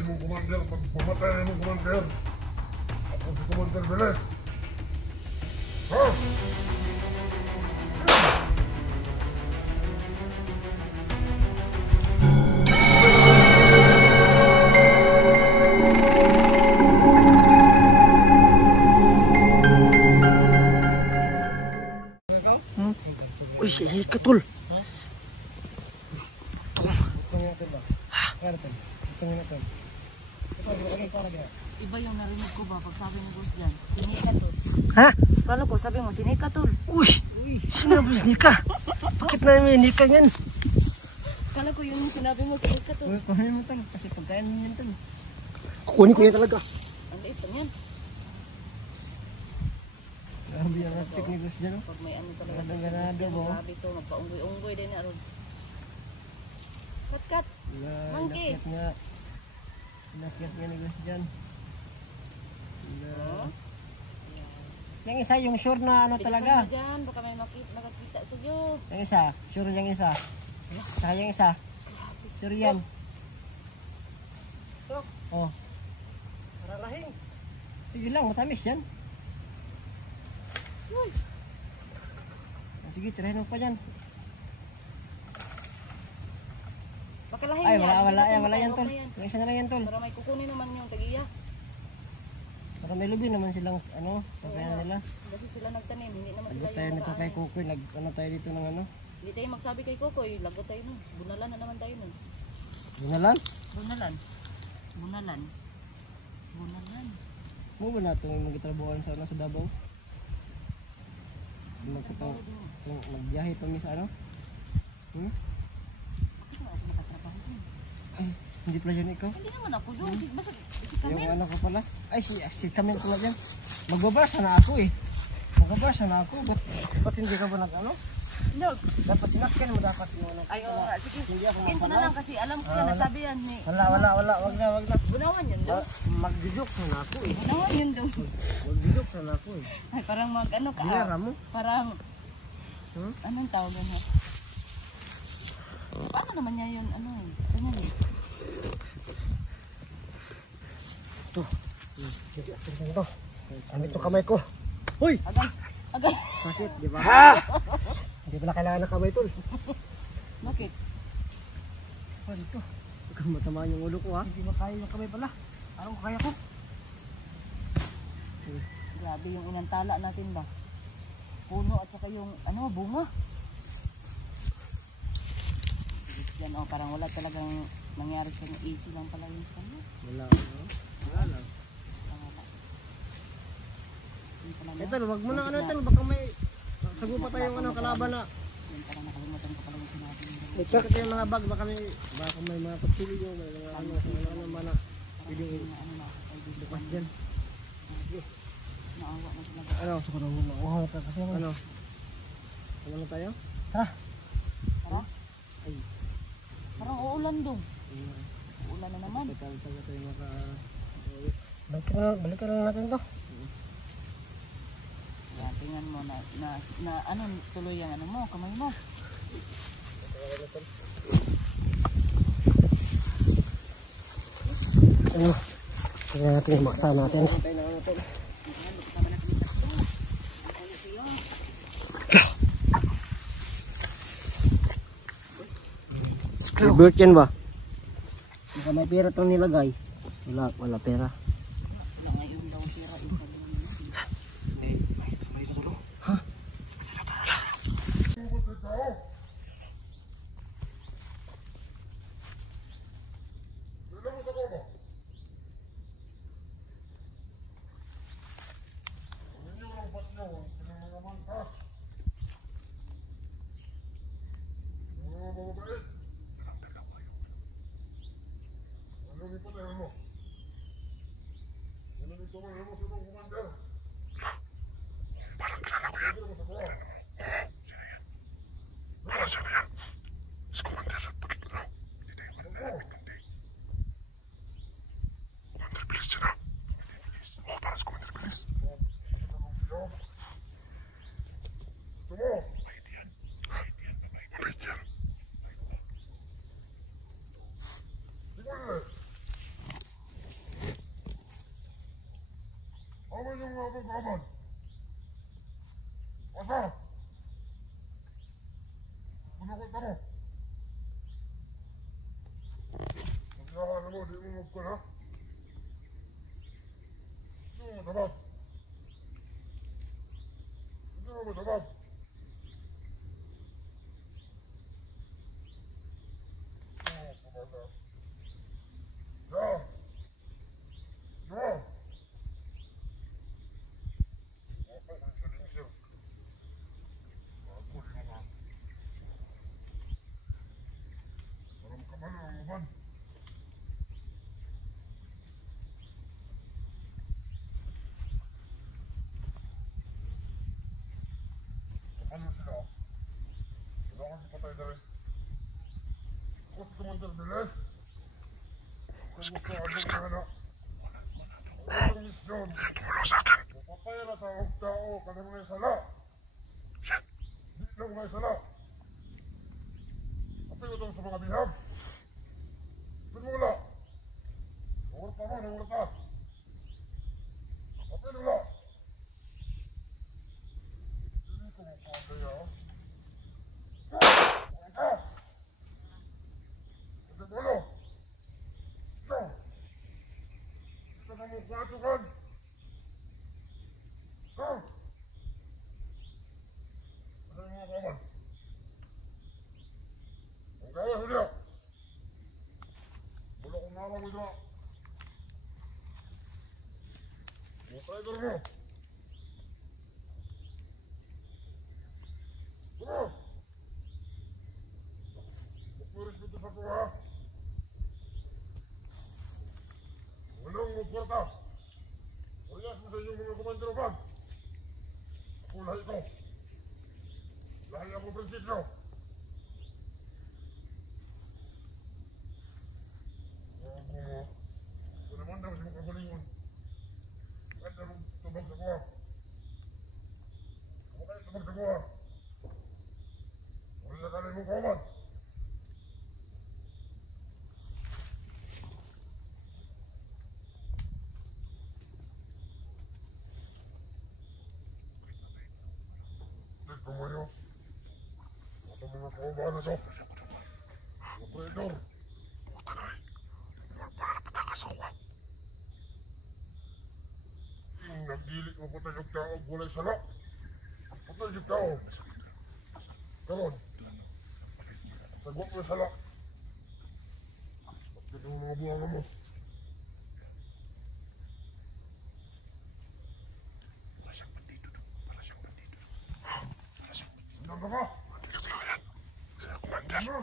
imong commander, pagpamatay na imong commander. Ako si Commander Veles. Ha? Uy, siya katul. Iba yung narinig ko ba pag sabi ni boss dyan, sinika tol. Ha? Kala ko sabi mo sinika tol. Uy, sinabi Nika. Bakit namin Nika yan? Kala ko yun yung sinabi mo sinika tol. Uy, kuhanin mo tol, kasi pagkain mo yan tol. Kukunin ko yan talaga. Ang liit lang yan. Grabe yung raptik ni Gus dyan. Pag may ano talaga. Ganado mo. Grabe ito, magpaunggoy-unggoy din na ron. Kat. Monkey. Inakyat nga ni Gus dyan. Yang isa, yung sure na ano talaga. Dyan, baka may makakita sa iyo. Yang isa, sure yung isa. Saka yung isa. Sure yan. Oh. Paralahing. Sige lang, matamis yan. Sige, tirahin mo pa dyan. Pakalahin Ay, niya. wala yan tol. Yung isa na lang yan tol. Para may kukunin naman yung tagiya. Para may lubi naman silang ano, pagkaya na nila. Kasi sila nagtanim, hindi naman sila Lagot tayo nito kay Kukoy, ano tayo dito ng ano? Hindi tayo magsabi kay Kukoy, lagot tayo nun. Bunalan na naman tayo nun. Bunalan? Bunalan. Mo ba natin yung magitrabuhan sa ano, sa Davao? Magbiyahe pa mi sa ano? Bakit mo ako nakatrabaho dun? Ay, hindi pala yun ikaw? Hindi naman ako doon. Basta si Yung Camille. ano ko pala? Ay, si Camille pala dyan. Magbabasa na ako eh. Magbabasa na ako. Ba't hindi ka ba nag-ano? No. Dapat sinakyan mo dapat yung ano. Ay, oo nga. Sige, Hindi ako tingin ko na lang kasi alam ko yan. Nasabi yan ni... Wala. Wag na. Bunawan yun daw. Magbidyok na ako eh. Bunawan yun daw. Magbidyok na ako eh. Ay, parang ano ka. Binara mo? Parang... Anong tawag yan? Paano naman niya yun? Ano eh? Ganyan eh. Ito. Ito. Gamit yung kamay ko. Hoy! Agay. Bakit? Di ba? Ha! Hindi pala kailangan ng kamay tol. Bakit? Oh, dito. Huwag kang matamaan yung ulo ko ha. Hindi makaya yung kamay pala. Parang kaya ko. Grabe yung inantala natin ba? Puno at saka yung ano, bunga. Yan oh, parang wala talagang nangyari sa kanya. Easy lang pala yun sa kanya. Wala lang. Ito, wag mo na ano ito. Baka may sago pa tayong ano, kalaban na. Yan parang nakalimutan ko pala yung sinabi niya. I-check ito yung mga bag. Baka may mga kutsilyo. May mga ano mana. Pwedeng bukas dyan. Naawa na sila. Ano? Naawa ka kasi ano? Ano na tayo? Tara. Tara? Ay. Parang uulan dong. Uulan na naman. Tagal tayo maka... Balikan na natin to. Yan, tingnan mo na ano, tuloy yung ano mo, kamay mo. Ano? Tingnan natin yung maksa natin. Bird yan ba? Baka may pera itong nilagay. Wala pera. Wala ngayon daw pera isa din. Ha? Pagkakala mo. Pagkakala mo, di mo magkala. Hindi mo matabas. Hindi mo matabas. Ya. Ya. Apa yang sedang siap? Aku di mana? Orang kemana, Roman? Kemana sila? Kailangan dipatay dari. Ako si Commander Beles. Kung gusto abong na anak. Ang misyon. Mapapay na tawag tao ka ng mga sala. Di na mga sala. Apay ko sa mga bihag. Pinula. Nangurta mo, nangurta. Apay nula. Hindi ko mapagaya. Nangurta. Hindi ko ano. No. Kita kamu kuatu kan? Hah? Ada yang mau kawan? Enggak lah sudah. Belum kenapa gitu. Buka itu dulu. Terus. Terus itu satu lah. Walang magporta. Parehas mo sa inyong mga komandero ba? Ako lahi ko. Lahi ako prinsipyo. Ako mo. Ito naman daw sa mga kagalingon. Kahit na tubag sa kuha. Ako kahit tubag sa kuha. Wala ka na mong kauman. Tumayo. At ang mga kaubahan na ito. Mga predor. Utanay. Para patakas ako. Yung nagdilik mo patay yung tao, gulay sala. Patay yung tao. Karon. Sagwak mo sala. Bakit yung mga buwang mo? Ano ba? Dito ka yan. Saya komandan. Ano?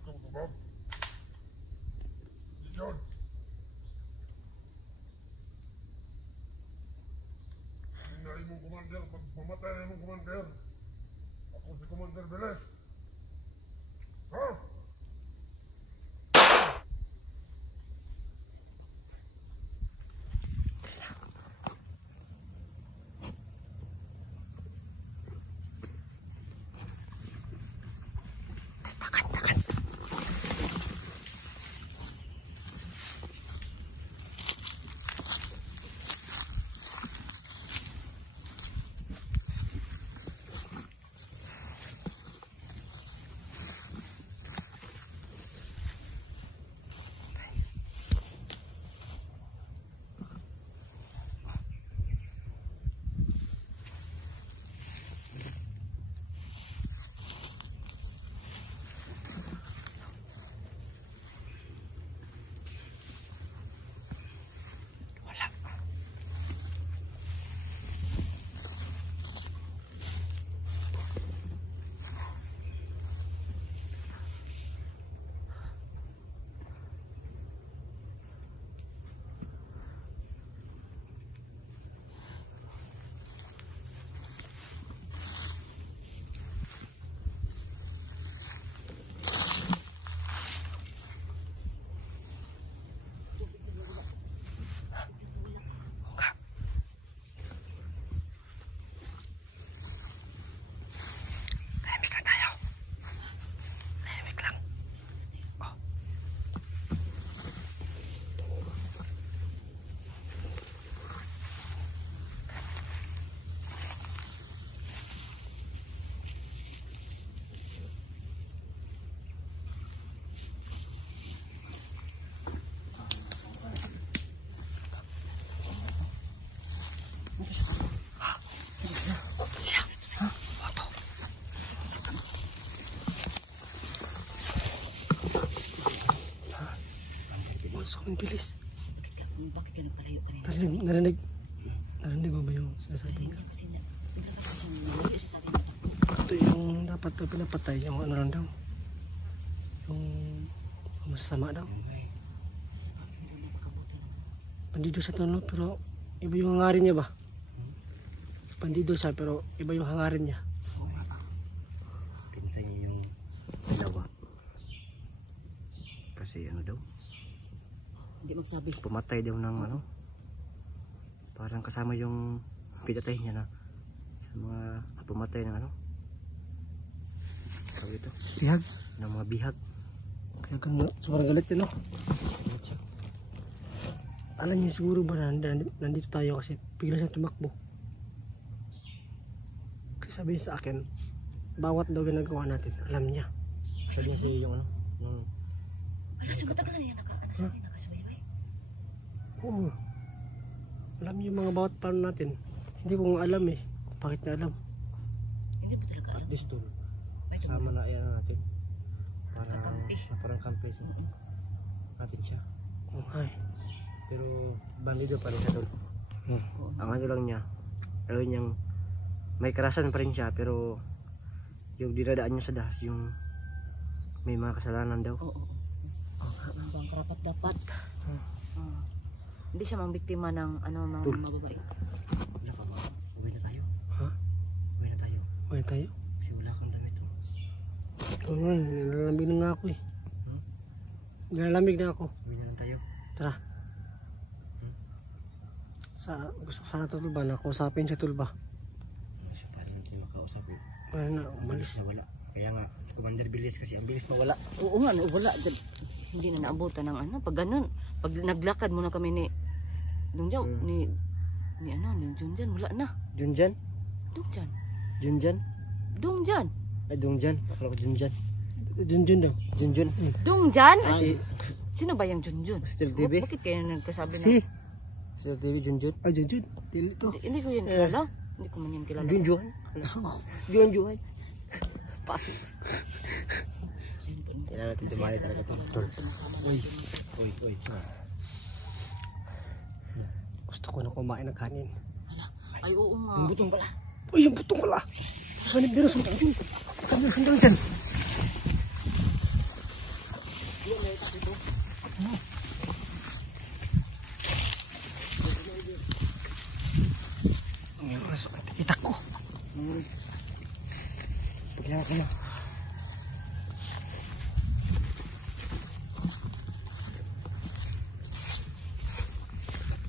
Ikaw ba, Bob? Si John. Hinari mong komander. Pag mamatay na mong komander. Ako si Commander Beles. Huh? So, ang bilis. Bakit ka nagpalayo ka rin? Narinig mo ba yung sinasabi niya? Kasi nalayo siya sa akin. Ito yung dapat na pinapatay, yung ano lang daw. Yung masasama daw. Bandido sa tulo, pero iba yung hangarin niya ba? Bandido siya, pero iba yung hangarin niya. Pinta niya yung dalawa. Kasi ano daw? Hindi magsabi. Pumatay daw ng ano? Parang kasama yung pinatay niya na sa mga pumatay ng ano? Sabi ito? Bihag. Ng mga bihag. Kaya kung sobrang galit yun, no? Alam niya siguro ba na nandito tayo kasi bigla siya tumakbo. Kasi sabihin sa akin, bawat daw ginagawa natin, alam niya. Sabi niya siya yung ano? Yung Wala, sugat ka na yan. Nakasubaybay. Oo. Alam niya yung mga bawat plano natin. Hindi ko nga alam eh. Bakit na alam? Hindi mo talaga at alam. least doon. May Kasama na yan natin. Kakampi. Parang kampi natin siya. Oh, ay. Pero bandido pa rin siya doon. Ang ano lang niya, ayun niyang may karasan pa rin siya pero yung dinadaan niya sa dahas yung may mga kasalanan daw. Oo. Ang karapat dapat. Hindi siya mang biktima ng ano mga mababae. Wala ka ba? Uwi na tayo. Ha? Uwi na tayo. Uwi tayo. Kasi wala kang damit oh. Oo nga, nilalamig na nga ako eh. Nilalamig na ako. Uwi na lang tayo. Tara. Gusto ko sana tulba na kausapin si tulba. Kasi paano hindi makausap eh. Ano na, umalis. Na wala. Kaya nga, Commander bilis kasi ang bilis mawala. Oo nga, wala. Hindi na naabutan ng ano. Pag ganun, pag naglakad muna kami ni Dongjaw, ni Junjan, wala na. Junjan? Dongjan. Junjan? Dongjan. Ay, Dongjan. Akala ko Junjan. Junjun daw. Junjun. Dongjan? Kasi, Sino ba yung Junjun? Still TV? Bakit kayo nagkasabi na? Si. Still TV, Junjun. Ah, Junjun. Dili to. Hindi ko yan kilala. Hindi ko man yan kilala. Junjun. Junjun. Kailangan natin dumali talaga ito. Uy. Uy. Gusto ko na kumain ng kanin. Ay, oo nga. Yung butong pala. Uy, yung butong pala. Hanip din sa butong. Kami sandal dyan. Ngayon, masuk ang tikitak ko. Pagkaya ko na.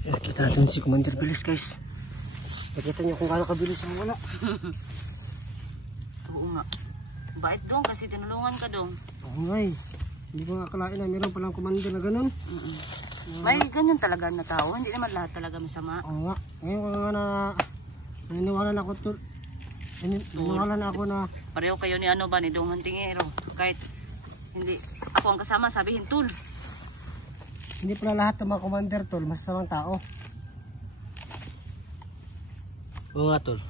Kita natin si Commander Bilis, guys. Nakita niyo kung gaano kabilis ang wala. Oo nga. Bait dong kasi tinulungan ka dong. Oo nga eh. Hindi ko nga akalain na meron palang commander na ganun. May ganyan talaga na tao. Hindi naman lahat talaga masama. Oo nga. Ngayon ko nga na naniniwala na ako naniniwala na ako na Pareho kayo ni ano ba ni Dong Hantingero. Kahit hindi ako ang kasama, sabihin tul. hindi pala lahat ng mga commander tol masasamang tao. Oo nga, tol.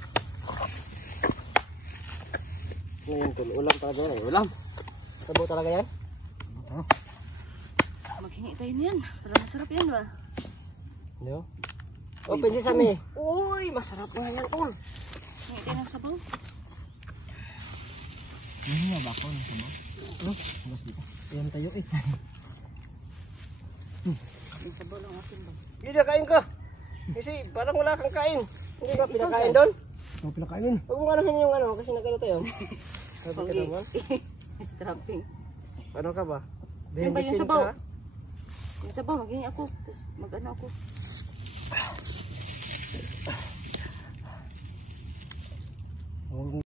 Ngayon, tol. Ulam talaga yan. Ulam. Sabaw talaga yan. Maghingi tayo niyan. Para masarap yan ba? No? Open si Sami. Uy, masarap nga yan tol. Hingi tayo ng sabaw. Hindi ba ako ng sabaw? Ayan tayo eh. Yung sabaw lang akin ba? Hindi, kain ka. Kasi parang wala kang kain. Hindi ba pinakain doon? Ang pinakainin. Huwag mo nga naman yung ano, kasi nagano tayo. Sabi ka naman. Strapping. Ano ka ba? Yan ba yung Behind the sabaw? scene ka, ha? Yung sabaw, maghingi ako. Tapos mag-ano ako.